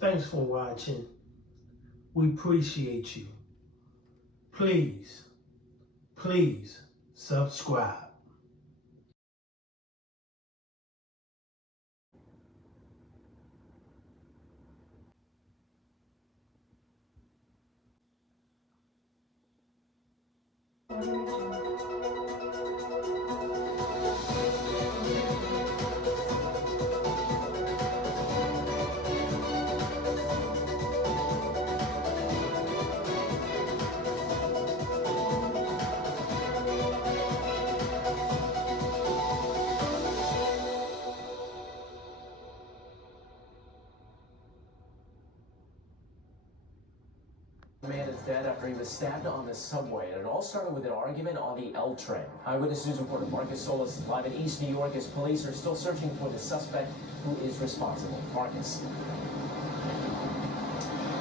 Thanks for watching. We appreciate you. Please subscribe. The man is dead after he was stabbed on the subway, and it all started with an argument on the L train. Eyewitness News reporter Marcus Solis is live in East New York as police are still searching for the suspect who is responsible. Marcus.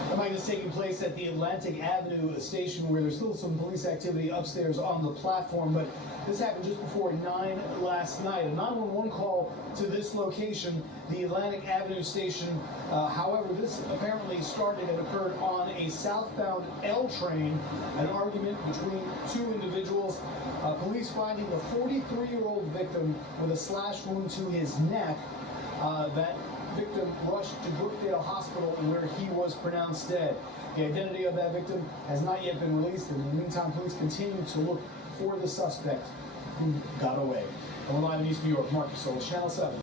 The fight is taking place at the Atlantic Avenue station, where there's still some police activity upstairs on the platform, but this happened just before 9 last night. A 911 call to this location, the Atlantic Avenue station. However, this apparently started and occurred on a southbound L train, an argument between two individuals. Police finding a 43-year-old victim with a slash wound to his neck. That victim rushed to Brookdale Hospital, where he was pronounced dead. The identity of that victim has not yet been released, and in the meantime, police continue to look for the suspect who got away. And we're live in East New York. Marcus Solis, Channel 7.